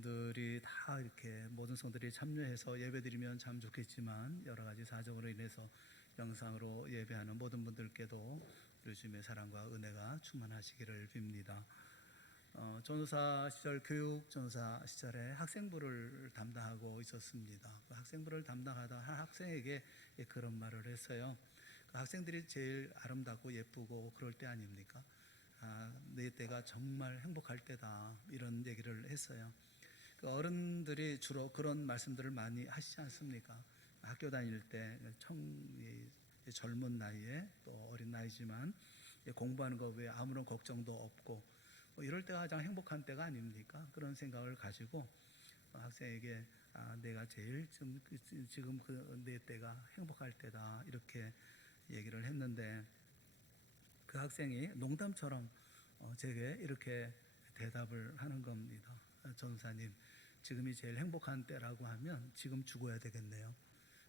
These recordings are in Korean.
성도님들이 다 이렇게 모든 성도들이 참여해서 예배드리면 참 좋겠지만 여러 가지 사정으로 인해서 영상으로 예배하는 모든 분들께도 우리 주님의 사랑과 은혜가 충만하시기를 빕니다. 전도사 시절 교육 전도사 시절에 학생부를 담당하고 있었습니다. 그 학생부를 담당하다 한 학생에게 그런 말을 했어요. 그 학생들이 제일 아름답고 예쁘고 그럴 때 아닙니까? 내 때가 정말 행복할 때다, 이런 얘기를 했어요. 그 어른들이 주로 그런 말씀들을 많이 하시지 않습니까? 학교 다닐 때 젊은 나이에 또 어린 나이지만 공부하는 것 외에 아무런 걱정도 없고 이럴 때가 가장 행복한 때가 아닙니까? 그런 생각을 가지고 학생에게 내가 제일 지금 내 때가 행복할 때다, 이렇게 얘기를 했는데 그 학생이 농담처럼 제게 이렇게 대답을 하는 겁니다. 전사님, 지금이 제일 행복한 때라고 하면 지금 죽어야 되겠네요.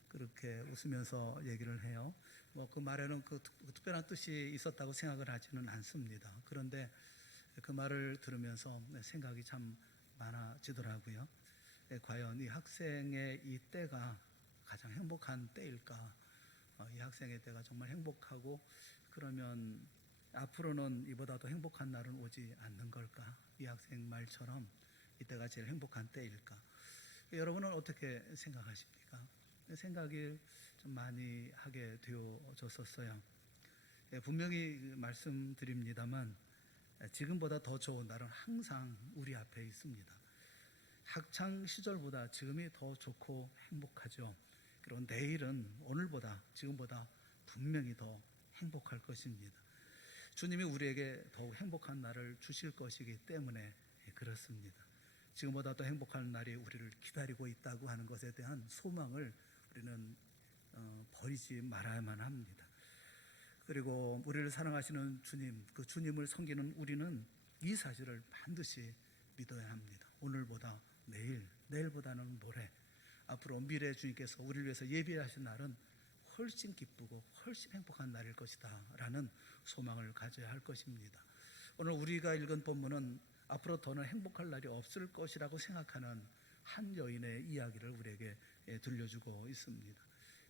그렇게 웃으면서 얘기를 해요. 그 말에는 특별한 뜻이 있었다고 생각을 하지는 않습니다. 그런데 그 말을 들으면서 생각이 참 많아지더라고요. 과연 이 학생의 이 때가 가장 행복한 때일까? 이 학생의 때가 정말 행복하고 그러면 앞으로는 이보다 더 행복한 날은 오지 않는 걸까? 이 학생 말처럼 이때가 제일 행복한 때일까? 여러분은 어떻게 생각하십니까? 생각이 좀 많이 하게 되어졌었어요. 분명히 말씀드립니다만 지금보다 더 좋은 날은 항상 우리 앞에 있습니다. 학창 시절보다 지금이 더 좋고 행복하죠. 그리고 내일은 오늘보다 지금보다 분명히 더 행복할 것입니다. 주님이 우리에게 더욱 행복한 날을 주실 것이기 때문에 그렇습니다. 지금보다 더 행복한 날이 우리를 기다리고 있다고 하는 것에 대한 소망을 우리는 버리지 말아야만 합니다. 그리고 우리를 사랑하시는 주님, 그 주님을 섬기는 우리는 이 사실을 반드시 믿어야 합니다. 오늘보다 내일, 내일보다는 모레, 앞으로 미래 주님께서 우리를 위해서 예비하신 날은 훨씬 기쁘고 훨씬 행복한 날일 것이다 라는 소망을 가져야 할 것입니다. 오늘 우리가 읽은 본문은 앞으로 더는 행복할 날이 없을 것이라고 생각하는 한 여인의 이야기를 우리에게 들려주고 있습니다.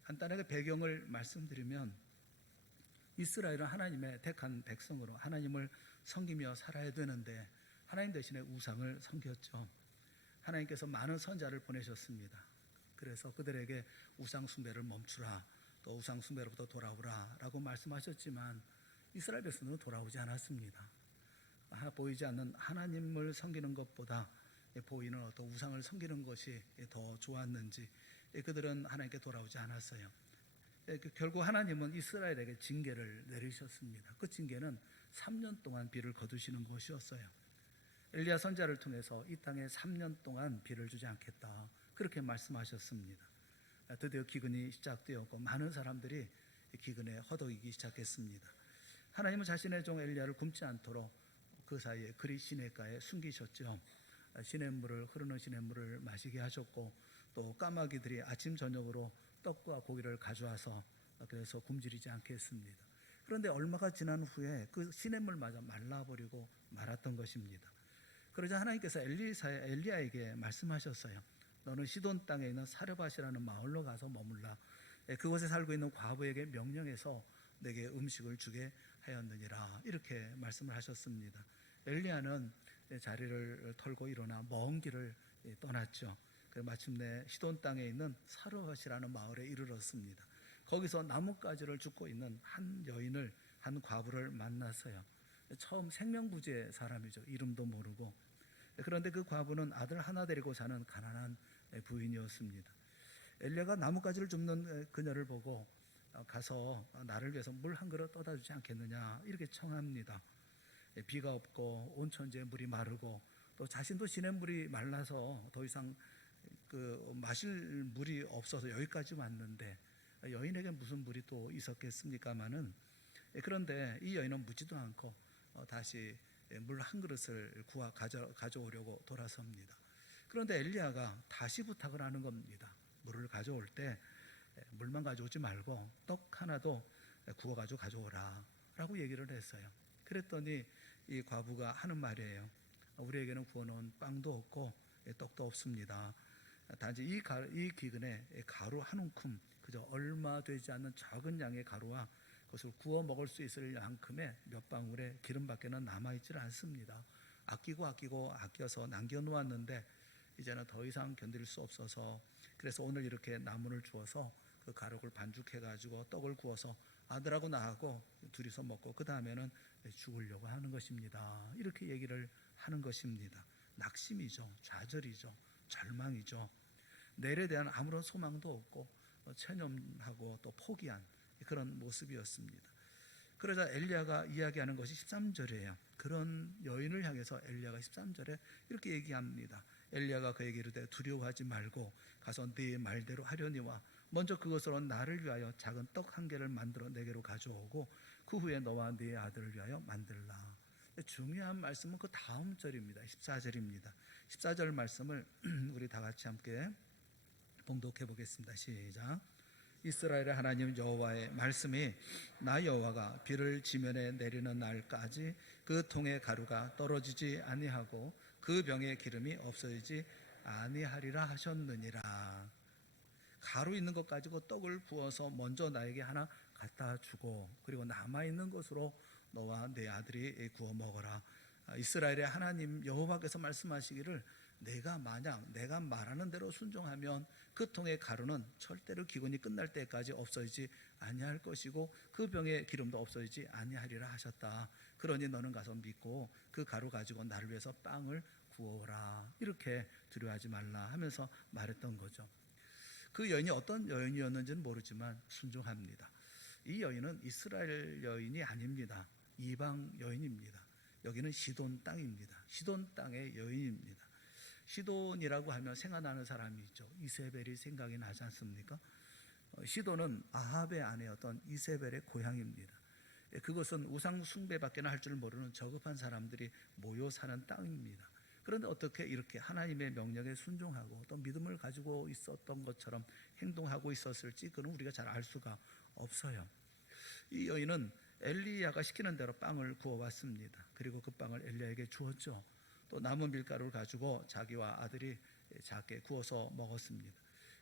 간단하게 배경을 말씀드리면 이스라엘은 하나님의 택한 백성으로 하나님을 섬기며 살아야 되는데 하나님 대신에 우상을 섬겼죠. 하나님께서 많은 선자를 보내셨습니다. 그래서 그들에게 우상 숭배를 멈추라, 또 우상 숭배로부터 돌아오라 라고 말씀하셨지만 이스라엘 백성은 돌아오지 않았습니다. 보이지 않는 하나님을 섬기는 것보다 보이는 어떤 우상을 섬기는 것이 더 좋았는지 그들은 하나님께 돌아오지 않았어요. 결국 하나님은 이스라엘에게 징계를 내리셨습니다. 그 징계는 3년 동안 비를 거두시는 것이었어요. 엘리야 선지자를 통해서 이 땅에 3년 동안 비를 주지 않겠다, 그렇게 말씀하셨습니다. 드디어 기근이 시작되었고 많은 사람들이 기근에 허덕이기 시작했습니다. 하나님은 자신의 종 엘리야를 굶지 않도록 그 사이에 그리 시냇가에 숨기셨죠. 흐르는 시냇물을 마시게 하셨고 또 까마귀들이 아침 저녁으로 떡과 고기를 가져와서 그래서 굶주리지 않게 했습니다. 그런데 얼마가 지난 후에 그 시냇물마저 말라버리고 말았던 것입니다. 그러자 하나님께서 엘리야에게 말씀하셨어요. 너는 시돈 땅에 있는 사르밧이라는 마을로 가서 머물라. 그곳에 살고 있는 과부에게 명령해서 내게 음식을 주게 하였느니라, 이렇게 말씀을 하셨습니다. 엘리야는 자리를 털고 일어나 먼 길을 떠났죠. 마침내 시돈 땅에 있는 사르밧이라는 마을에 이르렀습니다. 거기서 나뭇가지를 줍고 있는 한 여인을, 한 과부를 만났어요. 처음 생명부지의 사람이죠. 이름도 모르고. 그런데 그 과부는 아들 하나 데리고 사는 가난한 부인이었습니다. 엘리야가 나뭇가지를 줍는 그녀를 보고 가서 나를 위해서 물 한 그릇 떠다 주지 않겠느냐, 이렇게 청합니다. 비가 없고 온 천지에 물이 마르고 또 자신도 시냇물이 말라서 더 이상 마실 물이 없어서 여기까지 왔는데 여인에게 무슨 물이 또 있었겠습니까마는, 그런데 이 여인은 묻지도 않고 다시 물 한 그릇을 가져오려고 돌아섭니다. 그런데 엘리야가 다시 부탁을 하는 겁니다. 물을 가져올 때 물만 가져오지 말고 떡 하나도 구워가지고 가져오라 라고 얘기를 했어요. 그랬더니 이 과부가 하는 말이에요. 우리에게는 구워놓은 빵도 없고 떡도 없습니다. 단지 이 기근에 가루 한 움큼, 그저 얼마 되지 않는 작은 양의 가루와 그것을 구워 먹을 수 있을 만큼의 몇 방울의 기름밖에는 남아있질 않습니다. 아껴서 남겨놓았는데 이제는 더 이상 견딜 수 없어서, 그래서 오늘 이렇게 나무를 주어서 그 가루를 반죽해가지고 떡을 구워서 아들하고 나하고 둘이서 먹고 그 다음에는 죽으려고 하는 것입니다. 이렇게 얘기를 하는 것입니다. 낙심이죠. 좌절이죠. 절망이죠. 내일에 대한 아무런 소망도 없고 체념하고 또 포기한 그런 모습이었습니다. 그러자 엘리야가 이야기하는 것이 13절이에요. 그런 여인을 향해서 엘리야가 13절에 이렇게 얘기합니다. 엘리야가 그에게 이르되 두려워하지 말고 가서 네 말대로 하려니와 먼저 그것으로 나를 위하여 작은 떡 한 개를 만들어 내게로 가져오고 그 후에 너와 네 아들을 위하여 만들라. 중요한 말씀은 그 다음 절입니다. 14절입니다. 14절 말씀을 우리 다 같이 함께 봉독해 보겠습니다. 시작. 이스라엘의 하나님 여호와의 말씀이 나 여호와가 비를 지면에 내리는 날까지 그 통의 가루가 떨어지지 아니하고 그 병의 기름이 없어지지 아니하리라 하셨느니라. 가루 있는 것 가지고 떡을 부어서 먼저 나에게 하나 갖다 주고 그리고 남아있는 것으로 너와 내 아들이 구워 먹어라. 이스라엘의 하나님 여호와께서 말씀하시기를 내가 만약 내가 말하는 대로 순종하면 그 통의 가루는 절대로 기근이 끝날 때까지 없어지지 아니할 것이고 그 병의 기름도 없어지지 아니하리라 하셨다. 그러니 너는 가서 믿고 그 가루 가지고 나를 위해서 빵을 구워라. 이렇게 두려워하지 말라 하면서 말했던 거죠. 그 여인이 어떤 여인이었는지는 모르지만 순종합니다. 이 여인은 이스라엘 여인이 아닙니다. 이방 여인입니다. 여기는 시돈 땅입니다. 시돈 땅의 여인입니다. 시돈이라고 하면 생각나는 사람이 있죠. 이세벨이 생각이 나지 않습니까? 시돈은 아합의 아내였던 이세벨의 고향입니다. 그것은 우상 숭배밖에 할 줄 모르는 저급한 사람들이 모여 사는 땅입니다. 그런데 어떻게 이렇게 하나님의 명령에 순종하고 또 믿음을 가지고 있었던 것처럼 행동하고 있었을지 그는 우리가 잘 알 수가 없어요. 이 여인은 엘리야가 시키는 대로 빵을 구워왔습니다. 그리고 그 빵을 엘리야에게 주었죠. 또 남은 밀가루를 가지고 자기와 아들이 작게 구워서 먹었습니다.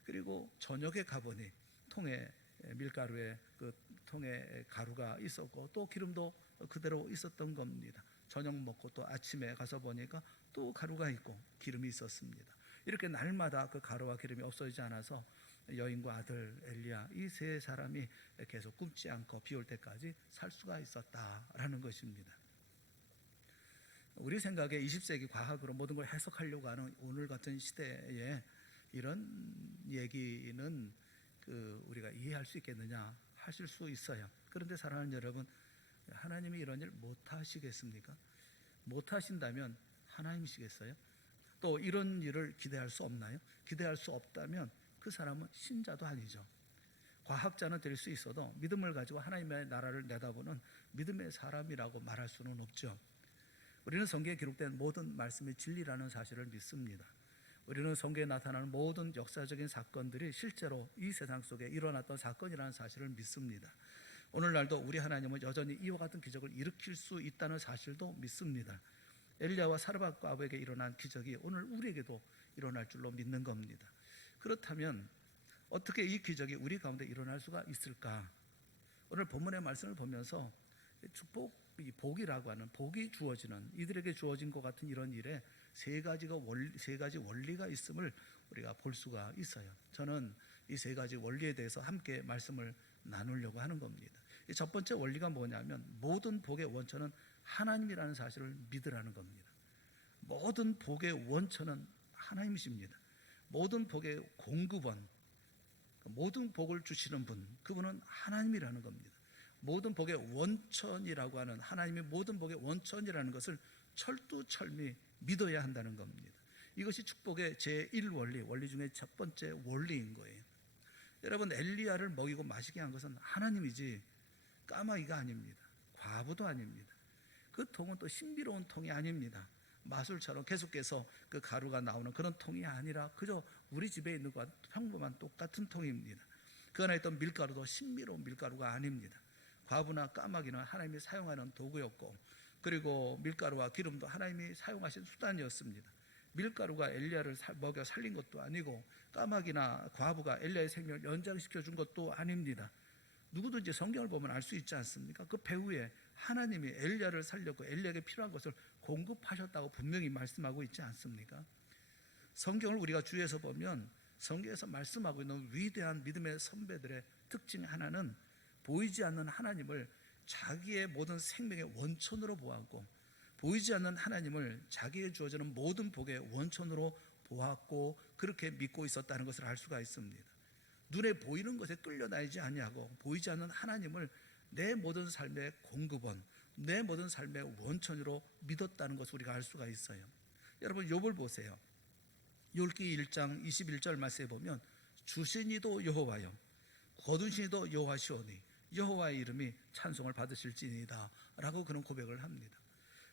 그리고 저녁에 가보니 통에 밀가루에 그 통에 가루가 있었고 또 기름도 그대로 있었던 겁니다. 저녁 먹고 또 아침에 가서 보니까 또 가루가 있고 기름이 있었습니다. 이렇게 날마다 그 가루와 기름이 없어지지 않아서 여인과 아들 엘리야 이 세 사람이 계속 굶지 않고 비 올 때까지 살 수가 있었다라는 것입니다. 우리 생각에 20세기 과학으로 모든 걸 해석하려고 하는 오늘 같은 시대에 이런 얘기는 우리가 이해할 수 있겠느냐 하실 수 있어요. 그런데 사랑하는 여러분, 하나님이 이런 일 못하시겠습니까? 못하신다면 하나님이시겠어요? 또 이런 일을 기대할 수 없나요? 기대할 수 없다면 그 사람은 신자도 아니죠. 과학자는 될 수 있어도 믿음을 가지고 하나님의 나라를 내다보는 믿음의 사람이라고 말할 수는 없죠. 우리는 성경에 기록된 모든 말씀이 진리라는 사실을 믿습니다. 우리는 성경에 나타나는 모든 역사적인 사건들이 실제로 이 세상 속에 일어났던 사건이라는 사실을 믿습니다. 오늘날도 우리 하나님은 여전히 이와 같은 기적을 일으킬 수 있다는 사실도 믿습니다. 엘리야와 사르밧 과부에게 일어난 기적이 오늘 우리에게도 일어날 줄로 믿는 겁니다. 그렇다면 어떻게 이 기적이 우리 가운데 일어날 수가 있을까? 오늘 본문의 말씀을 보면서 복이라고 하는 복이 주어지는 이들에게 주어진 것 같은 이런 일에 세 가지 원리가 있음을 우리가 볼 수가 있어요. 저는 이 세 가지 원리에 대해서 함께 말씀을 나누려고 하는 겁니다. 첫 번째 원리가 뭐냐면 모든 복의 원천은 하나님이라는 사실을 믿으라는 겁니다. 모든 복의 원천은 하나님이십니다. 모든 복의 공급원, 모든 복을 주시는 분, 그분은 하나님이라는 겁니다. 모든 복의 원천이라고 하는 하나님의 모든 복의 원천이라는 것을 철두철미 믿어야 한다는 겁니다. 이것이 축복의 제1원리, 원리 중에 첫 번째 원리인 거예요. 여러분, 엘리야를 먹이고 마시게 한 것은 하나님이지 까마귀가 아닙니다. 과부도 아닙니다. 그 통은 또 신비로운 통이 아닙니다. 마술처럼 계속해서 그 가루가 나오는 그런 통이 아니라 그저 우리 집에 있는 것과 평범한 똑같은 통입니다. 그 안에 있던 밀가루도 신비로운 밀가루가 아닙니다. 과부나 까마귀는 하나님이 사용하는 도구였고, 그리고 밀가루와 기름도 하나님이 사용하신 수단이었습니다. 밀가루가 엘리야를 먹여 살린 것도 아니고 까마귀나 과부가 엘리야의 생명을 연장시켜 준 것도 아닙니다. 누구든지 성경을 보면 알 수 있지 않습니까? 그 배후에 하나님이 엘리야를 살렸고 엘리야에게 필요한 것을 공급하셨다고 분명히 말씀하고 있지 않습니까? 성경을 우리가 주위에서 보면 성경에서 말씀하고 있는 위대한 믿음의 선배들의 특징 하나는 보이지 않는 하나님을 자기의 모든 생명의 원천으로 보았고, 보이지 않는 하나님을 자기에게 주어지는 모든 복의 원천으로 보았고, 그렇게 믿고 있었다는 것을 알 수가 있습니다. 눈에 보이는 것에 끌려다니지 아니하고 보이지 않는 하나님을 내 모든 삶의 공급원, 내 모든 삶의 원천으로 믿었다는 것을 우리가 알 수가 있어요. 여러분 욥을 보세요. 욥기 1장 21절 말씀에 보면 주신 이도 여호와요 거두신 이도 여호와시오니 여호와의 이름이 찬송을 받으실지니이다 라고 그런 고백을 합니다.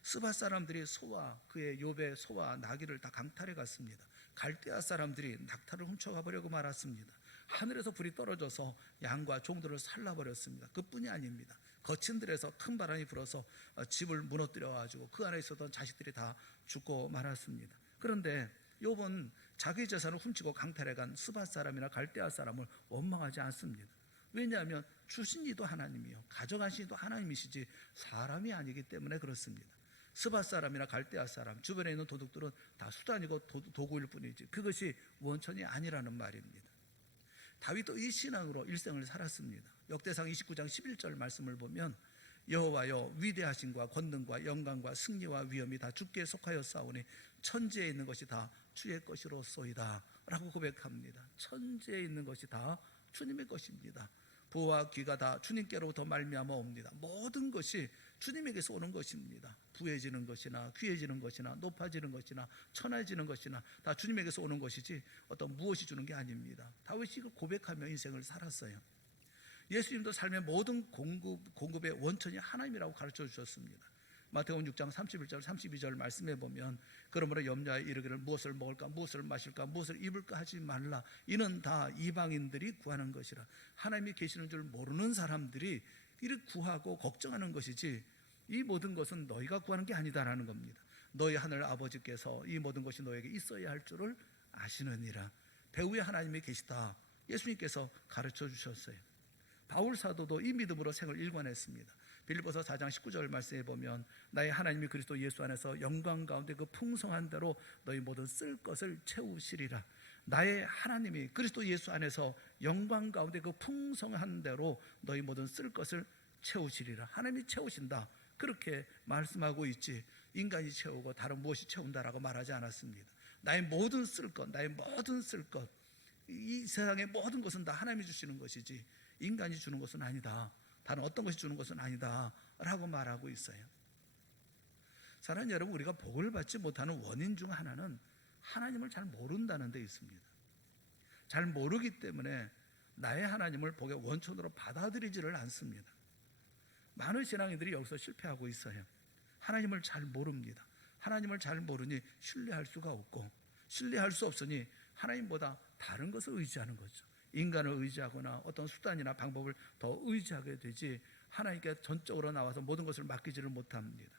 스바 사람들이 소와 그의 욥의 소와 나귀를 다 강탈해 갔습니다. 갈대아 사람들이 낙타를 훔쳐가 버리고 말았습니다. 하늘에서 불이 떨어져서 양과 종들을 살라버렸습니다. 그뿐이 아닙니다. 거친 들에서 큰 바람이 불어서 집을 무너뜨려 가지고 그 안에 있었던 자식들이 다 죽고 말았습니다. 그런데 욥은 자기 재산을 훔치고 강탈해 간 스바 사람이나 갈대아 사람을 원망하지 않습니다. 왜냐하면 주신 이도 하나님이요 가져가신 이도 하나님이시지 사람이 아니기 때문에 그렇습니다. 스바 사람이나 갈대아 사람, 주변에 있는 도둑들은 다 수단이고 도구일 뿐이지 그것이 원천이 아니라는 말입니다. 다윗도 이 신앙으로 일생을 살았습니다. 역대상 29장 11절 말씀을 보면 여호와여 위대하심과 권능과 영광과 승리와 위엄이 다 주께 속하였사오니 천지에 있는 것이 다 주의 것이로소이다 라고 고백합니다. 천지에 있는 것이 다 주님의 것입니다. 부와 귀가 다 주님께로부터 말미암아 옵니다. 모든 것이 주님에게서 오는 것입니다. 부해지는 것이나 귀해지는 것이나 높아지는 것이나 천해지는 것이나 다 주님에게서 오는 것이지 어떤 무엇이 주는 게 아닙니다. 다윗이 이걸 고백하며 인생을 살았어요. 예수님도 삶의 모든 공급의 원천이 하나님이라고 가르쳐 주셨습니다. 마태복음 6장 31절 32절 말씀해 보면 그러므로 염려하여 이르기를 무엇을 먹을까 무엇을 마실까 무엇을 입을까 하지 말라. 이는 다 이방인들이 구하는 것이라. 하나님이 계시는 줄 모르는 사람들이 이를 구하고 걱정하는 것이지 이 모든 것은 너희가 구하는 게 아니다라는 겁니다. 너희 하늘 아버지께서 이 모든 것이 너에게 있어야 할 줄을 아시느니라. 배후에 하나님이 계시다. 예수님께서 가르쳐 주셨어요. 바울 사도도 이 믿음으로 생을 일관했습니다. 빌립보서 4장 19절 말씀에 보면 나의 하나님이 그리스도 예수 안에서 영광 가운데 그 풍성한 대로 너희 모든 쓸 것을 채우시리라. 나의 하나님이 그리스도 예수 안에서 영광 가운데 그 풍성한 대로 너희 모든 쓸 것을 채우시리라. 하나님이 채우신다 그렇게 말씀하고 있지 인간이 채우고 다른 무엇이 채운다라고 말하지 않았습니다. 나의 모든 쓸 것, 나의 모든 쓸 것, 이 세상의 모든 것은 다 하나님이 주시는 것이지 인간이 주는 것은 아니다. 다른 어떤 것이 주는 것은 아니다 라고 말하고 있어요. 사랑하는 여러분, 우리가 복을 받지 못하는 원인 중 하나는 하나님을 잘 모른다는 데 있습니다. 잘 모르기 때문에 나의 하나님을 복의 원천으로 받아들이지를 않습니다. 많은 신앙인들이 여기서 실패하고 있어요. 하나님을 잘 모릅니다. 하나님을 잘 모르니 신뢰할 수가 없고 신뢰할 수 없으니 하나님보다 다른 것을 의지하는 거죠. 인간을 의지하거나 어떤 수단이나 방법을 더 의지하게 되지 하나님께 전적으로 나와서 모든 것을 맡기지를 못합니다.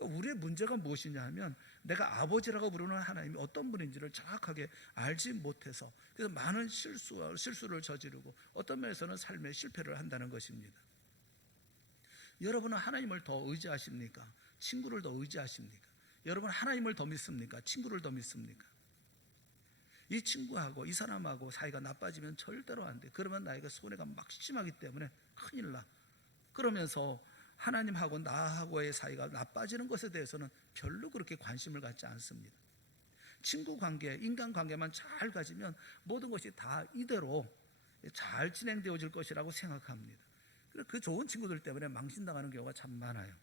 우리의 문제가 무엇이냐 하면 내가 아버지라고 부르는 하나님이 어떤 분인지를 정확하게 알지 못해서 그래서 많은 실수를 저지르고 어떤 면에서는 삶의 실패를 한다는 것입니다. 여러분은 하나님을 더 의지하십니까? 친구를 더 의지하십니까? 여러분 하나님을 더 믿습니까? 친구를 더 믿습니까? 이 친구하고 이 사람하고 사이가 나빠지면 절대로 안 돼. 그러면 나에게 손해가 막심하기 때문에 큰일 나. 그러면서 하나님하고 나하고의 사이가 나빠지는 것에 대해서는 별로 그렇게 관심을 갖지 않습니다. 친구 관계, 인간 관계만 잘 가지면 모든 것이 다 이대로 잘 진행되어질 것이라고 생각합니다. 그 좋은 친구들 때문에 망신당하는 경우가 참 많아요.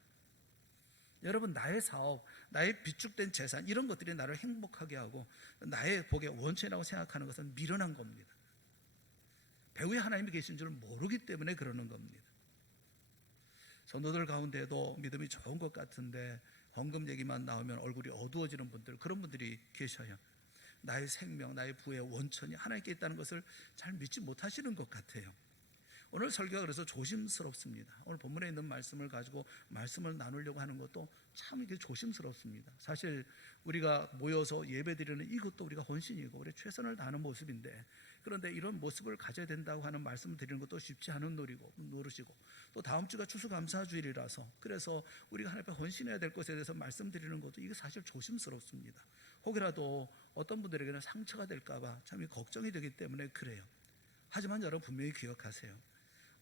여러분 나의 사업, 나의 비축된 재산 이런 것들이 나를 행복하게 하고 나의 복의 원천이라고 생각하는 것은 미련한 겁니다. 배후에 하나님이 계신 줄 모르기 때문에 그러는 겁니다. 성도들 가운데도 믿음이 좋은 것 같은데 헌금 얘기만 나오면 얼굴이 어두워지는 분들, 그런 분들이 계셔요. 나의 생명, 나의 부의 원천이 하나님께 있다는 것을 잘 믿지 못하시는 것 같아요. 오늘 설교가 그래서 조심스럽습니다. 오늘 본문에 있는 말씀을 가지고 말씀을 나누려고 하는 것도 참 이게 조심스럽습니다. 사실 우리가 모여서 예배드리는 이것도 우리가 헌신이고 우리 최선을 다하는 모습인데, 그런데 이런 모습을 가져야 된다고 하는 말씀을 드리는 것도 쉽지 않은 노릇이고, 또 다음 주가 추수감사주일이라서 그래서 우리가 하나님 앞에 헌신해야 될 것에 대해서 말씀드리는 것도 이게 사실 조심스럽습니다. 혹이라도 어떤 분들에게는 상처가 될까 봐 참 걱정이 되기 때문에 그래요. 하지만 여러분 분명히 기억하세요.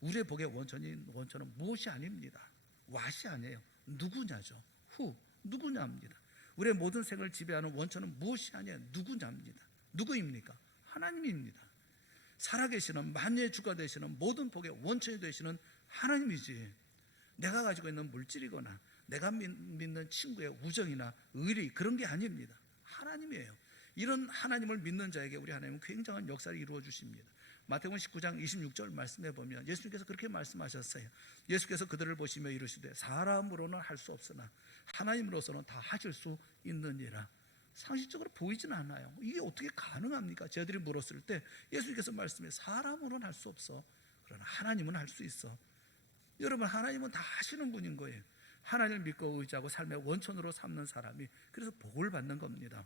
우리의 복의 원천은 무엇이 아닙니다. 왓이 아니에요. 누구냐죠. 누구냐입니다. 우리의 모든 생을 지배하는 원천은 무엇이 아니에요. 누구냐입니다. 누구입니까? 하나님입니다. 살아계시는 만유의 주가 되시는 모든 복의 원천이 되시는 하나님이지, 내가 가지고 있는 물질이거나 내가 믿는 친구의 우정이나 의리, 그런 게 아닙니다. 하나님이에요. 이런 하나님을 믿는 자에게 우리 하나님은 굉장한 역사를 이루어 주십니다. 마태복음 19장 26절 말씀해 보면 예수님께서 그렇게 말씀하셨어요. 예수께서 그들을 보시며 이르시되 사람으로는 할 수 없으나 하나님으로서는 다 하실 수 있느니라. 상식적으로 보이진 않아요. 이게 어떻게 가능합니까? 저희들이 물었을 때 예수님께서 말씀해 사람으로는 할 수 없어. 그러나 하나님은 할 수 있어. 여러분, 하나님은 다 하시는 분인 거예요. 하나님을 믿고 의지하고 삶의 원천으로 삼는 사람이 그래서 복을 받는 겁니다.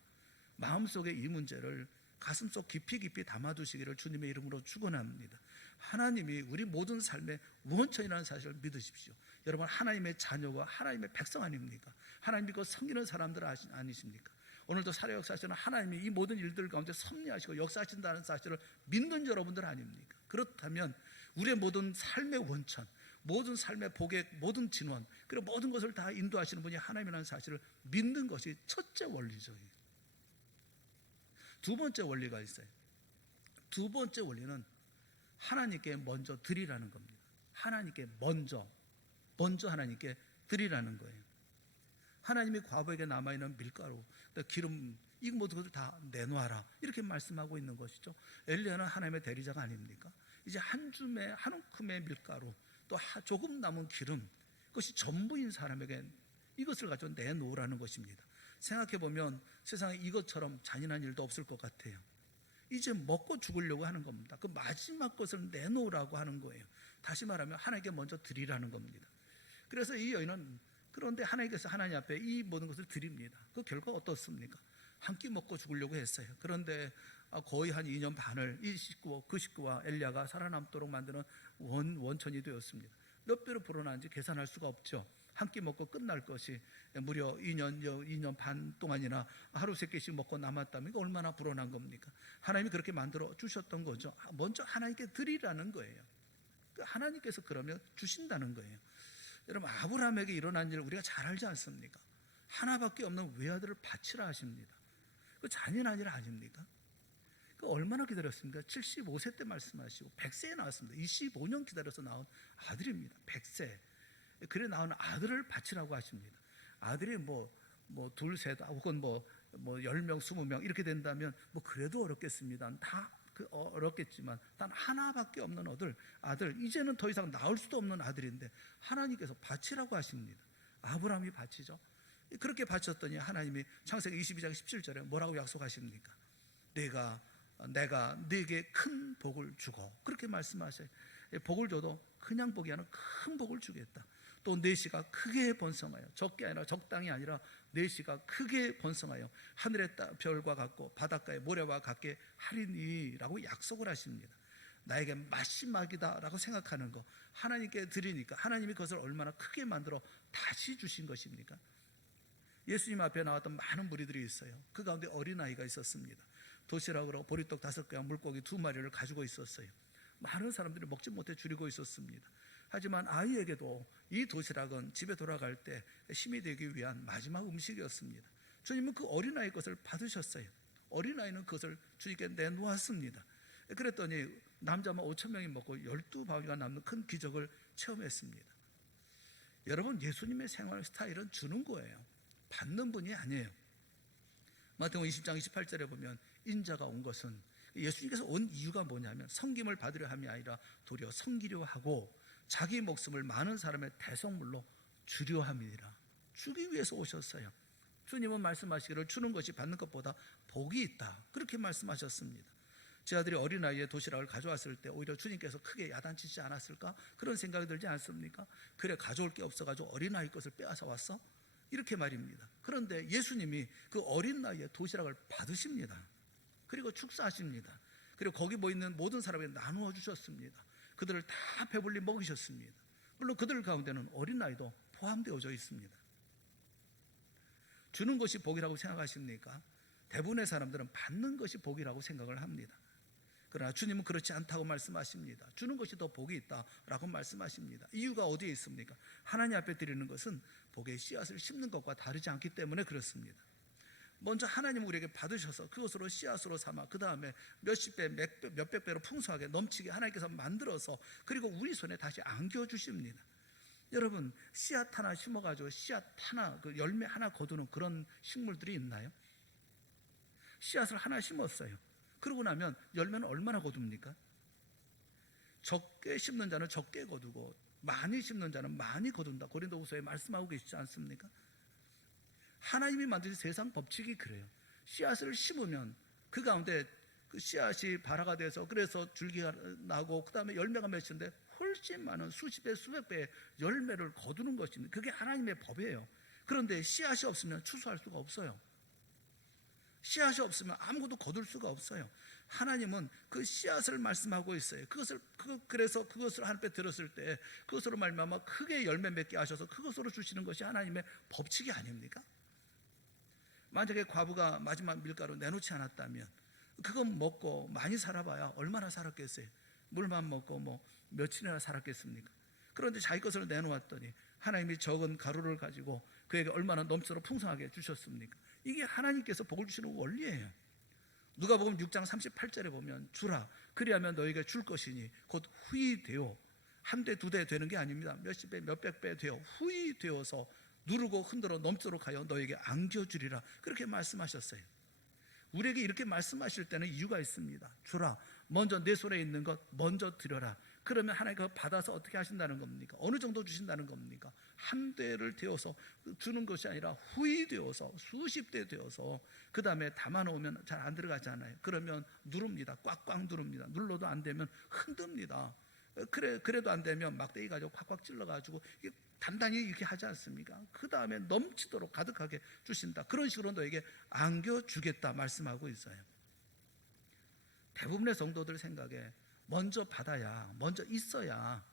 마음속에 이 문제를 가슴속 깊이 담아두시기를 주님의 이름으로 축원합니다. 하나님이 우리 모든 삶의 원천이라는 사실을 믿으십시오. 여러분, 하나님의 자녀와 하나님의 백성 아닙니까? 하나님 믿고 섬기는 사람들 아니십니까? 오늘도 살아 역사하시는 하나님이 이 모든 일들 가운데 섭리하시고 역사하신다는 사실을 믿는 여러분들 아닙니까? 그렇다면 우리의 모든 삶의 원천, 모든 삶의 복의 모든 진원, 그리고 모든 것을 다 인도하시는 분이 하나님이라는 사실을 믿는 것이 첫째 원리죠. 두 번째 원리가 있어요. 두 번째 원리는 하나님께 먼저 드리라는 겁니다. 하나님께 먼저 하나님께 드리라는 거예요. 하나님이 과부에게 남아있는 밀가루, 기름, 이 모든 것을 다 내놓아라, 이렇게 말씀하고 있는 것이죠. 엘리야는 하나님의 대리자가 아닙니까? 이제 한 움큼의 밀가루, 또 조금 남은 기름, 그것이 전부인 사람에게 이것을 가지고 내놓으라는 것입니다. 생각해보면 세상에 이것처럼 잔인한 일도 없을 것 같아요. 이제 먹고 죽으려고 하는 겁니다. 그 마지막 것을 내놓으라고 하는 거예요. 다시 말하면 하나님께 먼저 드리라는 겁니다. 그래서 이 여인은 그런데 하나님께서 하나님 앞에 이 모든 것을 드립니다. 그 결과 어떻습니까? 한 끼 먹고 죽으려고 했어요. 그런데 거의 한 2년 반을 그 식구와 엘리야가 살아남도록 만드는 원천이 되었습니다. 몇 배로 불어나는지 계산할 수가 없죠. 한 끼 먹고 끝날 것이 무려 2년 반 동안이나 하루 3끼씩 먹고 남았다면 이거 얼마나 불어난 겁니까? 하나님이 그렇게 만들어 주셨던 거죠. 먼저 하나님께 드리라는 거예요. 하나님께서 그러면 주신다는 거예요. 여러분, 아브라함에게 일어난 일을 우리가 잘 알지 않습니까? 하나밖에 없는 외아들을 바치라 하십니다. 그 잔인한 일 아닙니까? 그 얼마나 기다렸습니까? 75세 때 말씀하시고 100세에 나왔습니다. 25년 기다려서 나온 아들입니다. 100세. 그래 나온 아들을 바치라고 하십니다. 아들이 둘, 셋, 혹은 10명, 20명 이렇게 된다면 그래도 어렵겠습니다. 다 어렵겠지만 단 하나밖에 없는 아들, 이제는 더 이상 나올 수도 없는 아들인데 하나님께서 바치라고 하십니다. 아브라함이 바치죠. 그렇게 바쳤더니 하나님이 창세기 22장 17절에 뭐라고 약속하십니까? 내가 네게 큰 복을 주고, 그렇게 말씀하셔요. 복을 줘도 그냥 복이 아니라 큰 복을 주겠다. 또 내 씨가 크게 번성하여, 적게 아니라 적당히 아니라 내 씨가 크게 번성하여 하늘의 별과 같고 바닷가의 모래와 같게 하리니 라고 약속을 하십니다. 나에게 마지막이다 라고 생각하는 거 하나님께 드리니까 하나님이 그것을 얼마나 크게 만들어 다시 주신 것입니까? 예수님 앞에 나왔던 많은 무리들이 있어요. 그 가운데 어린아이가 있었습니다. 도시락으로 보리떡 5개와 물고기 2마리를 가지고 있었어요. 많은 사람들이 먹지 못해 줄이고 있었습니다. 하지만 아이에게도 이 도시락은 집에 돌아갈 때 힘이 되기 위한 마지막 음식이었습니다. 주님은 그 어린아이 것을 받으셨어요. 어린아이는 그것을 주님께 내놓았습니다. 그랬더니 남자만 5,000명이 먹고 12바위가 남는 큰 기적을 체험했습니다. 여러분, 예수님의 생활 스타일은 주는 거예요. 받는 분이 아니에요. 마태복음 20장 28절에 보면 인자가 온 것은, 예수님께서 온 이유가 뭐냐면 섬김을 받으려 함이 아니라 도리어 섬기려 하고 자기 목숨을 많은 사람의 대속물로 주려 함이니라. 주기 위해서 오셨어요. 주님은 말씀하시기를 주는 것이 받는 것보다 복이 있다, 그렇게 말씀하셨습니다. 제 아들이 어린 나이에 도시락을 가져왔을 때 오히려 주님께서 크게 야단치지 않았을까? 그런 생각이 들지 않습니까? 그래, 가져올 게 없어가지고 어린 나이 것을 빼앗아 왔어? 이렇게 말입니다. 그런데 예수님이 그 어린 나이에 도시락을 받으십니다. 그리고 축사하십니다. 그리고 거기 모이는 모든 사람에게 나누어 주셨습니다. 그들을 다 배불리 먹이셨습니다. 물론 그들 가운데는 어린 나이도 포함되어져 있습니다. 주는 것이 복이라고 생각하십니까? 대부분의 사람들은 받는 것이 복이라고 생각을 합니다. 그러나 주님은 그렇지 않다고 말씀하십니다. 주는 것이 더 복이 있다라고 말씀하십니다. 이유가 어디에 있습니까? 하나님 앞에 드리는 것은 복의 씨앗을 심는 것과 다르지 않기 때문에 그렇습니다. 먼저 하나님 우리에게 받으셔서 그것으로 씨앗으로 삼아 그 다음에 몇십 배, 몇백 배로 풍성하게 넘치게 하나님께서 만들어서 그리고 우리 손에 다시 안겨주십니다. 여러분, 씨앗 하나 심어가지고 씨앗 하나, 그 열매 하나 거두는 그런 식물들이 있나요? 씨앗을 하나 심었어요. 그러고 나면 열매는 얼마나 거둡니까? 적게 심는 자는 적게 거두고 많이 심는 자는 많이 거둔다. 고린도후서에 말씀하고 계시지 않습니까? 하나님이 만드신 세상 법칙이 그래요. 씨앗을 심으면 그 가운데 그 씨앗이 발화가 돼서 그래서 줄기가 나고 그 다음에 열매가 맺히는데 훨씬 많은 수십 배 수백 배의 열매를 거두는 것입니다. 그게 하나님의 법이에요. 그런데 씨앗이 없으면 추수할 수가 없어요. 씨앗이 없으면 아무것도 거둘 수가 없어요. 하나님은 그 씨앗을 말씀하고 있어요. 그래서 그것을 하나님께 들었을 때 그것으로 말미암아 크게 열매 맺게 하셔서 그것으로 주시는 것이 하나님의 법칙이 아닙니까? 만약에 과부가 마지막 밀가루 내놓지 않았다면 그건 먹고 많이 살아봐야 얼마나 살았겠어요? 물만 먹고 뭐 며칠이나 살았겠습니까? 그런데 자기 것을 내놓았더니 하나님이 적은 가루를 가지고 그에게 얼마나 넘치도록 풍성하게 주셨습니까? 이게 하나님께서 복을 주시는 원리예요. 누가복음 6장 38절에 보면 주라 그리하면 너희에게 줄 것이니 곧 후히 되어 한 대 두 대 되는 게 아닙니다. 몇십 배 몇백 배 되어 후히 되어서 누르고 흔들어 넘도록 하여 너에게 안겨주리라 그렇게 말씀하셨어요. 우리에게 이렇게 말씀하실 때는 이유가 있습니다. 주라 먼저 내 손에 있는 것 먼저 드려라. 그러면 하나님께서 받아서 어떻게 하신다는 겁니까? 어느 정도 주신다는 겁니까? 한 대를 되어서 주는 것이 아니라 후히 되어서 수십 대 되어서 그 다음에 담아놓으면 잘 안 들어가잖아요. 그러면 누릅니다. 꽉꽉 누릅니다. 눌러도 안 되면 흔듭니다. 그래도 안 되면 막대기 가지고 콱콱 찔러가지고 단단히 이렇게 하지 않습니까? 그 다음에 넘치도록 가득하게 주신다. 그런 식으로 너에게 안겨주겠다 말씀하고 있어요. 대부분의 성도들 생각에 먼저 받아야, 먼저 있어야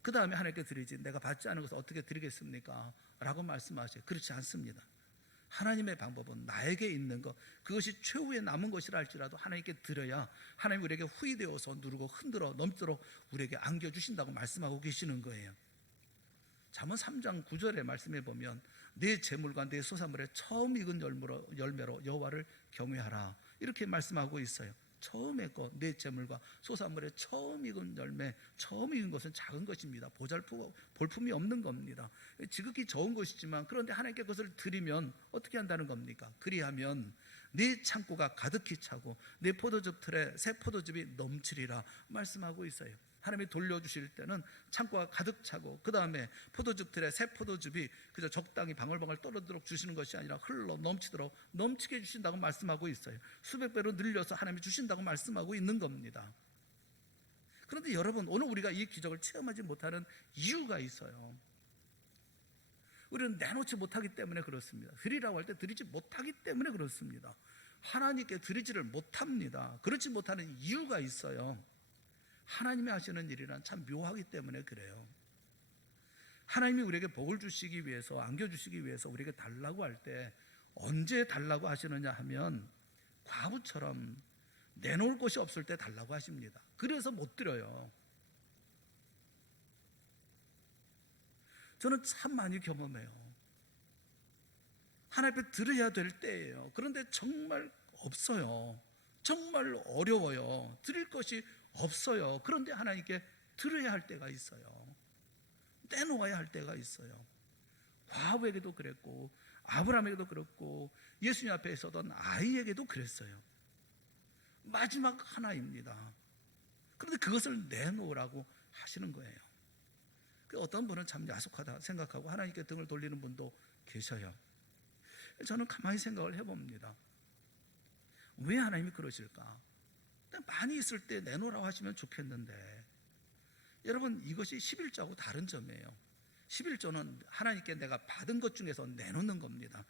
그 다음에 하나님께 드리지 내가 받지 않은 것을 어떻게 드리겠습니까? 라고 말씀하세요. 그렇지 않습니다. 하나님의 방법은 나에게 있는 것, 그것이 최후에 남은 것이라 할지라도 하나님께 드려야 하나님 우리에게 후히 되어서 누르고 흔들어 넘도록 우리에게 안겨주신다고 말씀하고 계시는 거예요. 잠언 3장 9절의 말씀에 보면 내 재물과 내 소산물에 처음 익은 열매로 여호와를 경외하라 이렇게 말씀하고 있어요. 처음 했고 내 재물과 소산물에 처음 익은 열매, 처음 익은 것은 작은 것입니다. 볼품이 없는 겁니다. 지극히 적은 것이지만 그런데 하나님께 그것을 드리면 어떻게 한다는 겁니까? 그리하면 네 창고가 가득히 차고 내 포도즙 틀에 새 포도즙이 넘치리라 말씀하고 있어요. 하나님이 돌려주실 때는 창고가 가득 차고 그 다음에 포도즙 틀에 새 포도즙이 그저 적당히 방울방울 떨어지도록 주시는 것이 아니라 흘러 넘치도록 넘치게 주신다고 말씀하고 있어요. 수백 배로 늘려서 하나님이 주신다고 말씀하고 있는 겁니다. 그런데 여러분, 오늘 우리가 이 기적을 체험하지 못하는 이유가 있어요. 우리는 내놓지 못하기 때문에 그렇습니다. 드리라고 할 때 드리지 못하기 때문에 그렇습니다. 하나님께 드리지를 못합니다. 그렇지 못하는 이유가 있어요. 하나님이 하시는 일이란 참 묘하기 때문에 그래요. 하나님이 우리에게 복을 주시기 위해서, 안겨주시기 위해서 우리에게 달라고 할 때 언제 달라고 하시느냐 하면 과부처럼 내놓을 곳이 없을 때 달라고 하십니다. 그래서 못 드려요. 저는 참 많이 경험해요. 하나님 앞에 드려야 될 때예요. 그런데 정말 없어요. 정말 어려워요. 드릴 것이 없어요. 그런데 하나님께 드려야 할 때가 있어요. 내놓아야 할 때가 있어요. 과부에게도 그랬고 아브라함에게도 그랬고 예수님 앞에 있었던 아이에게도 그랬어요. 마지막 하나입니다. 그런데 그것을 내놓으라고 하시는 거예요. 어떤 분은 참 야속하다 생각하고 하나님께 등을 돌리는 분도 계셔요. 저는 가만히 생각을 해봅니다. 왜 하나님이 그러실까? 많이 있을 때 내놓으라고 하시면 좋겠는데, 여러분 이것이 11조하고 다른 점이에요. 11조는 하나님께 내가 받은 것 중에서 내놓는 겁니다.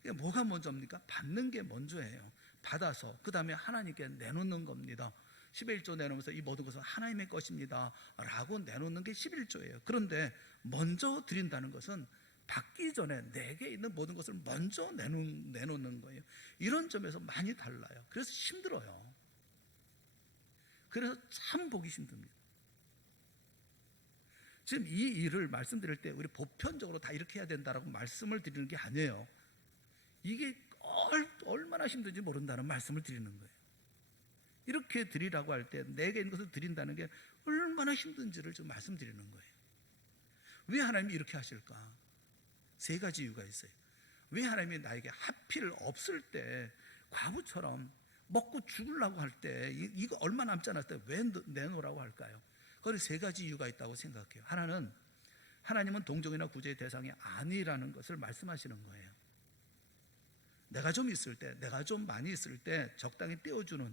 이게 뭐가 먼저입니까? 받는 게 먼저예요. 받아서 그 다음에 하나님께 내놓는 겁니다. 11조 내놓으면서 이 모든 것은 하나님의 것입니다 라고 내놓는 게 11조예요. 그런데 먼저 드린다는 것은 받기 전에 내게 있는 모든 것을 먼저 내놓는 거예요. 이런 점에서 많이 달라요. 그래서 힘들어요. 그래서 참 보기 힘듭니다. 지금 이 일을 말씀드릴 때 우리 보편적으로 다 이렇게 해야 된다라고 말씀을 드리는 게 아니에요. 이게 얼마나 힘든지 모른다는 말씀을 드리는 거예요. 이렇게 드리라고 할 때 내게 있는 것을 드린다는 게 얼마나 힘든지를 좀 말씀드리는 거예요. 왜 하나님이 이렇게 하실까? 세 가지 이유가 있어요. 왜 하나님이 나에게 하필 없을 때 과부처럼 먹고 죽으려고 할 때 이거 얼마 남지 않았을 때 왜 내놓으라고 할까요? 거기 세 가지 이유가 있다고 생각해요. 하나는 하나님은 동정이나 구제의 대상이 아니라는 것을 말씀하시는 거예요. 내가 좀 있을 때, 내가 좀 많이 있을 때 적당히 떼어주는,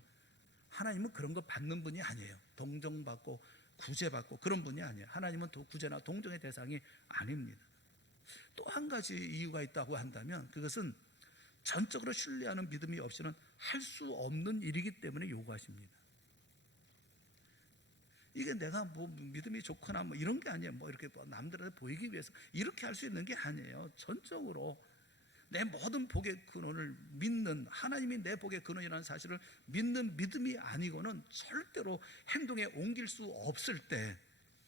하나님은 그런 거 받는 분이 아니에요. 동정받고 구제받고 그런 분이 아니에요. 하나님은 구제나 동정의 대상이 아닙니다. 또 한 가지 이유가 있다고 한다면 그것은 전적으로 신뢰하는 믿음이 없이는 할 수 없는 일이기 때문에 요구하십니다. 이게 내가 뭐 믿음이 좋거나 뭐 이런 게 아니에요. 뭐 이렇게 남들한테 보이기 위해서 이렇게 할 수 있는 게 아니에요. 전적으로 내 모든 복의 근원을 믿는, 하나님이 내 복의 근원이라는 사실을 믿는 믿음이 아니고는 절대로 행동에 옮길 수 없을 때,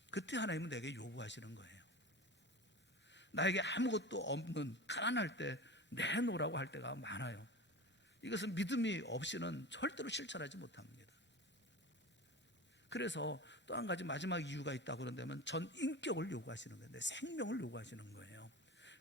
그때 하나님은 내게 요구하시는 거예요. 나에게 아무것도 없는, 가난할 때 내놓으라고 할 때가 많아요. 이것은 믿음이 없이는 절대로 실천하지 못합니다. 그래서 또 한 가지 마지막 이유가 있다고 그런다면 전 인격을 요구하시는 거예요. 내 생명을 요구하시는 거예요.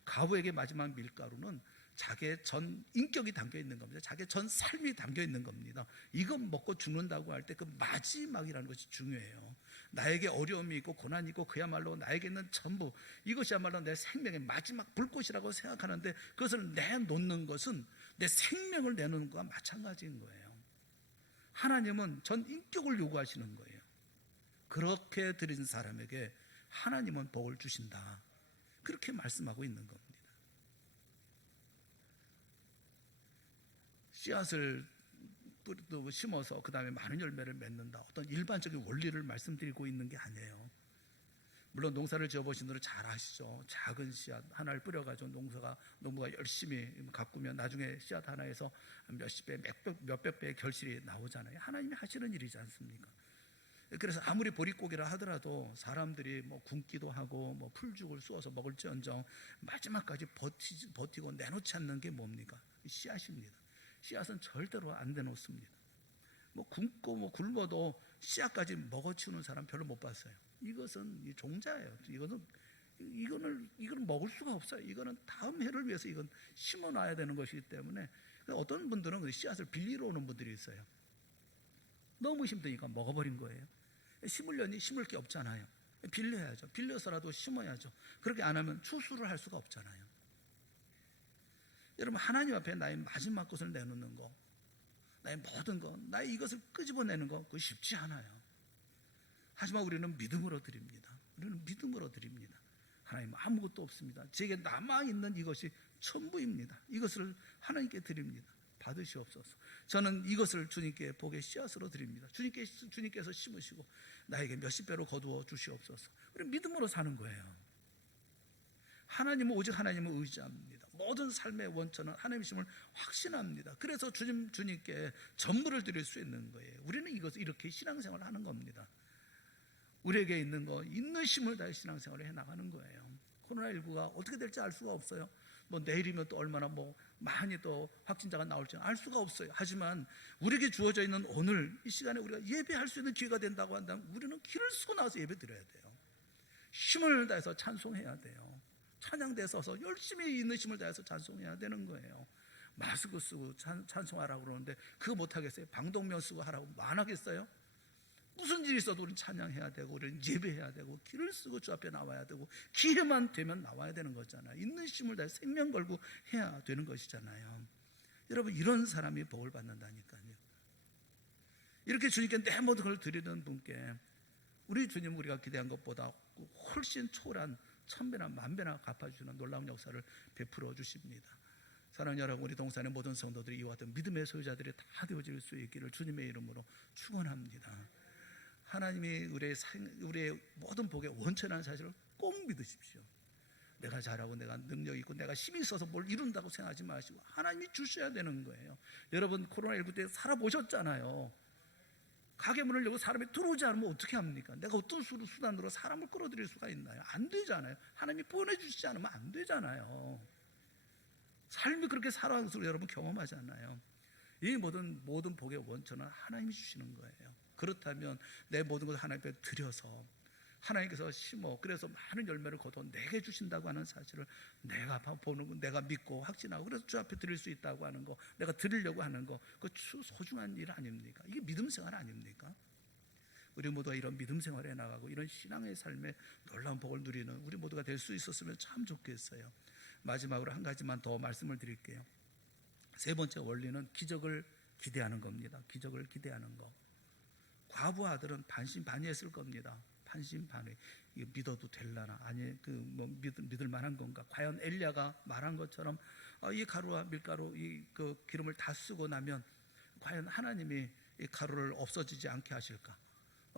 과부에게 마지막 밀가루는 자기의 전 인격이 담겨 있는 겁니다. 자기의 전 삶이 담겨 있는 겁니다. 이것 먹고 죽는다고 할 때 그 마지막이라는 것이 중요해요. 나에게 어려움이 있고 고난이 있고 그야말로 나에게 있는 전부, 이것이야말로 내 생명의 마지막 불꽃이라고 생각하는데 그것을 내놓는 것은 내 생명을 내놓는 것과 마찬가지인 거예요. 하나님은 전 인격을 요구하시는 거예요. 그렇게 드린 사람에게 하나님은 복을 주신다, 그렇게 말씀하고 있는 겁니다. 씨앗을 심어서 그 다음에 많은 열매를 맺는다, 어떤 일반적인 원리를 말씀드리고 있는 게 아니에요. 물론 농사를 지어보신 분들은 잘 아시죠. 작은 씨앗 하나를 뿌려가지고 농부가 열심히 가꾸면 나중에 씨앗 하나에서 몇십 배, 몇백 배의 결실이 나오잖아요. 하나님이 하시는 일이지 않습니까? 그래서 아무리 보릿고기라 하더라도 사람들이 뭐 굶기도 하고 뭐 풀죽을 쑤어서 먹을지언정 마지막까지 버티고 내놓지 않는 게 뭡니까? 씨앗입니다. 씨앗은 절대로 안 내놓습니다. 뭐 굶고 뭐 굶어도 씨앗까지 먹어치우는 사람 별로 못 봤어요. 이것은 종자예요. 이거는 먹을 수가 없어요. 이거는 다음 해를 위해서 이건 심어놔야 되는 것이기 때문에, 어떤 분들은 그 씨앗을 빌리러 오는 분들이 있어요. 너무 힘드니까 먹어버린 거예요. 심으려니 심을 게 없잖아요. 빌려야죠. 빌려서라도 심어야죠. 그렇게 안 하면 추수를 할 수가 없잖아요. 여러분, 하나님 앞에 나의 마지막 것을 내놓는 거, 나의 모든 것, 나의 이것을 끄집어내는 거, 그거 쉽지 않아요. 하지만 우리는 믿음으로 드립니다. 우리는 믿음으로 드립니다. 하나님 아무것도 없습니다. 제게 남아있는 이것이 전부입니다. 이것을 하나님께 드립니다. 받으시옵소서. 저는 이것을 주님께 복의 씨앗으로 드립니다. 주님께서 심으시고 나에게 몇십 배로 거두어 주시옵소서. 우리 믿음으로 사는 거예요. 하나님은 오직 하나님을 의지합니다. 모든 삶의 원천은 하나님이심을 확신합니다. 그래서 주님께 전부를 드릴 수 있는 거예요. 우리는 이것을 이렇게 신앙생활을 하는 겁니다. 우리에게 있는 거 있는 힘을 다해 신앙생활을 해나가는 거예요. 코로나19가 어떻게 될지 알 수가 없어요. 뭐 내일이면 또 얼마나 뭐 많이 또 확진자가 나올지 알 수가 없어요. 하지만 우리에게 주어져 있는 오늘 이 시간에 우리가 예배할 수 있는 기회가 된다고 한다면 우리는 길을 쏟아서 예배 드려야 돼요. 힘을 다해서 찬송해야 돼요. 찬양대에 서서 열심히 있는 힘을 다해서 찬송해야 되는 거예요. 마스크 쓰고 찬송하라고 그러는데 그거 못하겠어요? 방독면 쓰고 하라고 안 하겠어요? 무슨 일이 있어도 우리는 찬양해야 되고 우리는 예배해야 되고 길을 쓰고 주 앞에 나와야 되고 기회만 되면 나와야 되는 거잖아요. 있는 힘을 다해 생명 걸고 해야 되는 것이잖아요. 여러분, 이런 사람이 복을 받는다니까요. 이렇게 주님께 내 모든 걸 드리는 분께 우리 주님 우리가 기대한 것보다 훨씬 초월한 천배나 만배나 갚아주시는 놀라운 역사를 베풀어 주십니다. 사랑하는 여러분, 우리 동산의 모든 성도들이 이와 같은 믿음의 소유자들이 다 되어질 수 있기를 주님의 이름으로 축원합니다. 하나님이 우리의 모든 복의 원천한 사실을 꼭 믿으십시오. 내가 잘하고 내가 능력 있고 내가 힘이 있어서 뭘 이룬다고 생각하지 마시고 하나님이 주셔야 되는 거예요. 여러분 코로나19 때 살아보셨잖아요. 가게 문을 열고 사람이 들어오지 않으면 어떻게 합니까? 내가 어떤 수단으로 사람을 끌어들일 수가 있나요? 안 되잖아요. 하나님이 보내주시지 않으면 안 되잖아요. 삶이 그렇게 살아가는 것을 여러분 경험하잖아요. 이 모든 복의 원천은 하나님이 주시는 거예요. 그렇다면 내 모든 것을 하나님께 드려서 하나님께서 심어 그래서 많은 열매를 거둬 내게 주신다고 하는 사실을 내가 보는 거, 내가 믿고 확신하고 그래서 주 앞에 드릴 수 있다고 하는 거, 내가 드리려고 하는 거, 그 소중한 일 아닙니까? 이게 믿음 생활 아닙니까? 우리 모두가 이런 믿음 생활에 나가고 이런 신앙의 삶에 놀라운 복을 누리는 우리 모두가 될 수 있었으면 참 좋겠어요. 마지막으로 한 가지만 더 말씀을 드릴게요. 세 번째 원리는 기적을 기대하는 겁니다. 기적을 기대하는 거. 과부와 아들은 반신반의했을 겁니다. 반신반의. 이거 믿어도 될라나? 아니 믿을 만한 건가? 과연 엘리야가 말한 것처럼 이 가루와 밀가루 그 기름을 다 쓰고 나면 과연 하나님이 이 가루를 없어지지 않게 하실까?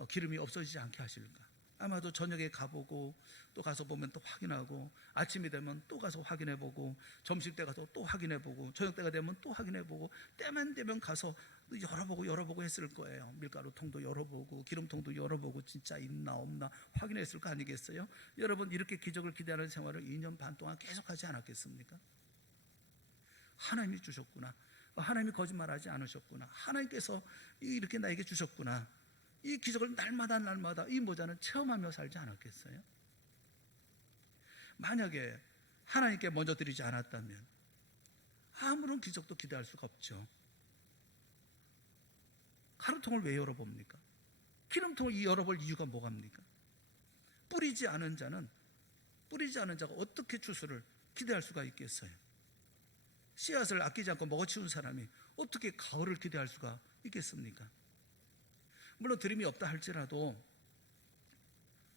기름이 없어지지 않게 하실까? 아마도 저녁에 가보고 또 가서 보면 또 확인하고 아침이 되면 또 가서 확인해보고 점심때 가서 또 확인해보고 저녁때가 되면 또 확인해보고 때만 되면 가서 열어보고 했을 거예요. 밀가루통도 열어보고 기름통도 열어보고 진짜 있나 없나 확인했을 거 아니겠어요? 여러분 이렇게 기적을 기대하는 생활을 2년 반 동안 계속하지 않았겠습니까? 하나님이 주셨구나. 하나님이 거짓말하지 않으셨구나. 하나님께서 이렇게 나에게 주셨구나. 이 기적을 날마다 이 모자는 체험하며 살지 않았겠어요? 만약에 하나님께 먼저 드리지 않았다면 아무런 기적도 기대할 수가 없죠. 가루통을 왜 열어봅니까? 기름통을 열어볼 이유가 뭐갑니까? 뿌리지 않은 자가 어떻게 추수를 기대할 수가 있겠어요? 씨앗을 아끼지 않고 먹어치운 사람이 어떻게 가을을 기대할 수가 있겠습니까? 물론 드림이 없다 할지라도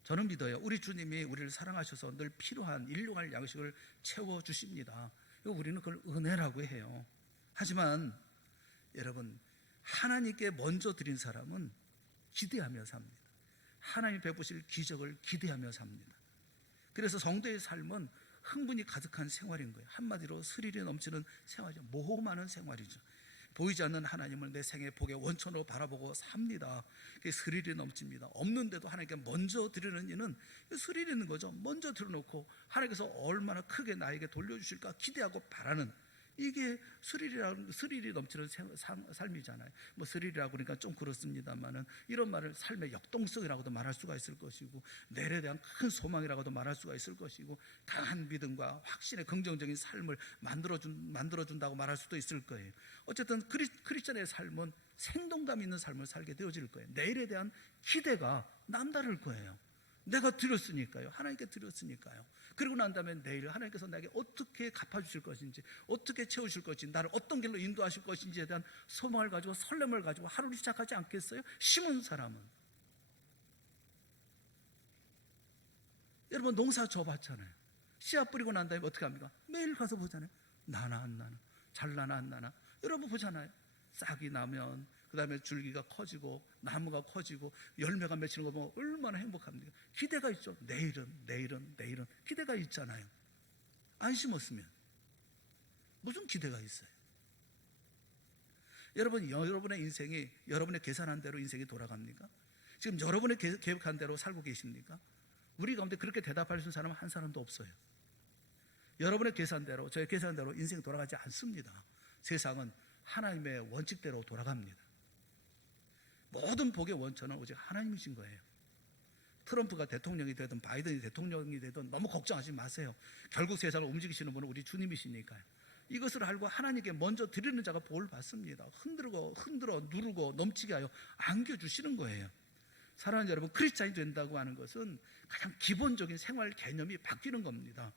저는 믿어요. 우리 주님이 우리를 사랑하셔서 늘 필요한 일용할 양식을 채워주십니다. 우리는 그걸 은혜라고 해요. 하지만 여러분 하나님께 먼저 드린 사람은 기대하며 삽니다. 하나님 베푸실 기적을 기대하며 삽니다. 그래서 성도의 삶은 흥분이 가득한 생활인 거예요. 한마디로 스릴이 넘치는 생활이죠. 모험하는 생활이죠. 보이지 않는 하나님을 내 생의 복의 원천으로 바라보고 삽니다. 그게 스릴이 넘칩니다. 없는데도 하나님께 먼저 드리는 이는 스릴이 있는 거죠. 먼저 들어놓고 하나님께서 얼마나 크게 나에게 돌려주실까 기대하고 바라는 이게 스릴이 넘치는 삶이잖아요. 뭐 스릴이라고 그러니까 좀 그렇습니다만은 이런 말을 삶의 역동성이라고도 말할 수가 있을 것이고 내일에 대한 큰 소망이라고도 말할 수가 있을 것이고 강한 믿음과 확신의 긍정적인 삶을 만들어준다고 말할 수도 있을 거예요. 어쨌든 크리스천의 삶은 생동감 있는 삶을 살게 되어질 거예요. 내일에 대한 기대가 남다를 거예요. 내가 드렸으니까요. 하나님께 드렸으니까요. 그리고 난 다음에 내일 하나님께서 나에게 어떻게 갚아주실 것인지 어떻게 채우실 것인지 나를 어떤 길로 인도하실 것인지에 대한 소망을 가지고 설렘을 가지고 하루를 시작하지 않겠어요? 심은 사람은. 여러분 농사 져봤잖아요. 씨앗 뿌리고 난 다음에 어떻게 합니까? 매일 가서 보잖아요. 나나 안 나나 잘 나나 안 나나 여러분 보잖아요. 싹이 나면 그 다음에 줄기가 커지고 나무가 커지고 열매가 맺히는 거 보면 얼마나 행복합니까? 기대가 있죠. 내일은 기대가 있잖아요. 안 심었으면 무슨 기대가 있어요? 여러분의 인생이 여러분의 계산한 대로 인생이 돌아갑니까? 지금 여러분의 계획한 대로 살고 계십니까? 우리 가운데 그렇게 대답할 수 있는 사람은 한 사람도 없어요. 여러분의 계산대로 저의 계산대로 인생이 돌아가지 않습니다. 세상은 하나님의 원칙대로 돌아갑니다. 모든 복의 원천은 오직 하나님이신 거예요. 트럼프가 대통령이 되든 바이든이 대통령이 되든 너무 걱정하지 마세요. 결국 세상을 움직이시는 분은 우리 주님이시니까요. 이것을 알고 하나님께 먼저 드리는 자가 복을 받습니다. 흔들어 누르고 넘치게 하여 안겨주시는 거예요. 사랑하는 여러분, 크리스찬이 된다고 하는 것은 가장 기본적인 생활 개념이 바뀌는 겁니다.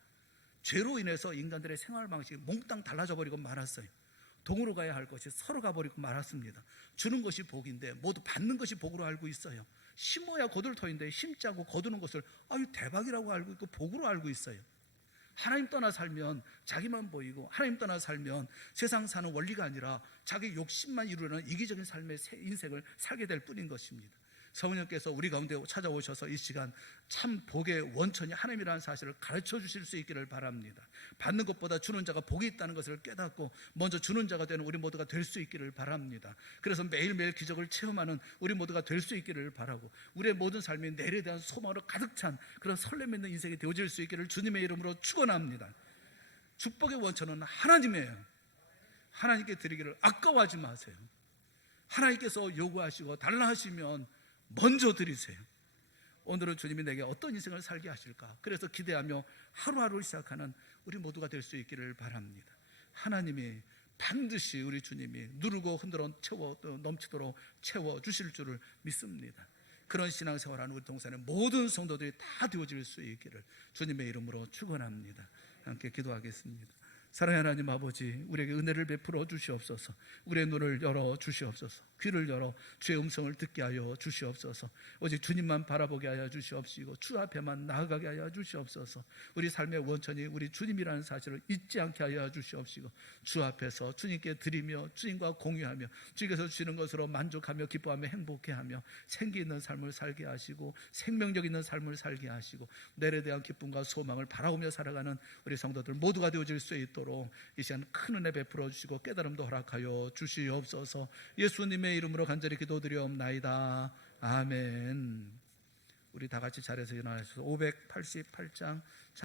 죄로 인해서 인간들의 생활 방식이 몽땅 달라져 버리고 말았어요. 동으로 가야 할 것이 서로 가버리고 말았습니다. 주는 것이 복인데 모두 받는 것이 복으로 알고 있어요. 심어야 거둘 터인데 심자고 거두는 것을 대박이라고 알고 있고 복으로 알고 있어요. 하나님 떠나 살면 자기만 보이고, 하나님 떠나 살면 세상 사는 원리가 아니라 자기 욕심만 이루는 이기적인 삶의 인생을 살게 될 뿐인 것입니다. 성령께서 우리 가운데 찾아오셔서 이 시간 참 복의 원천이 하나님이라는 사실을 가르쳐 주실 수 있기를 바랍니다. 받는 것보다 주는 자가 복이 있다는 것을 깨닫고 먼저 주는 자가 되는 우리 모두가 될 수 있기를 바랍니다. 그래서 매일매일 기적을 체험하는 우리 모두가 될 수 있기를 바라고, 우리의 모든 삶이 내일에 대한 소망으로 가득 찬 그런 설렘 있는 인생이 되어질 수 있기를 주님의 이름으로 축원합니다. 축복의 원천은 하나님이에요. 하나님께 드리기를 아까워하지 마세요. 하나님께서 요구하시고 달라 하시면 먼저 드리세요. 오늘은 주님이 내게 어떤 인생을 살게 하실까, 그래서 기대하며 하루하루를 시작하는 우리 모두가 될 수 있기를 바랍니다. 하나님이 반드시 우리 주님이 누르고 흔들어 넘치도록 채워주실 줄을 믿습니다. 그런 신앙생활하는 우리 동산의 모든 성도들이 다 되어질 수 있기를 주님의 이름으로 축원합니다. 함께 기도하겠습니다. 사랑하는 하나님 아버지, 우리에게 은혜를 베풀어 주시옵소서. 우리의 눈을 열어 주시옵소서. 귀를 열어 주의 음성을 듣게 하여 주시옵소서. 오직 주님만 바라보게 하여 주시옵시고 주 앞에만 나아가게 하여 주시옵소서. 우리 삶의 원천이 우리 주님이라는 사실을 잊지 않게 하여 주시옵시고 주 앞에서 주님께 드리며 주님과 공유하며 주께서 주시는 것으로 만족하며 기뻐하며 행복해하며 생기 있는 삶을 살게 하시고 생명력 있는 삶을 살게 하시고 내일에 대한 기쁨과 소망을 바라보며 살아가는 우리 성도들 모두가 되어질 수 있도록 이 시간 큰 은혜 베풀어 주시고 깨달음도 허락하여 주시옵소서. 예수님의 이름으로 간절히 기도드리옵나이다. 아멘. 우리 다 같이 자리에서 일어나셔서 588장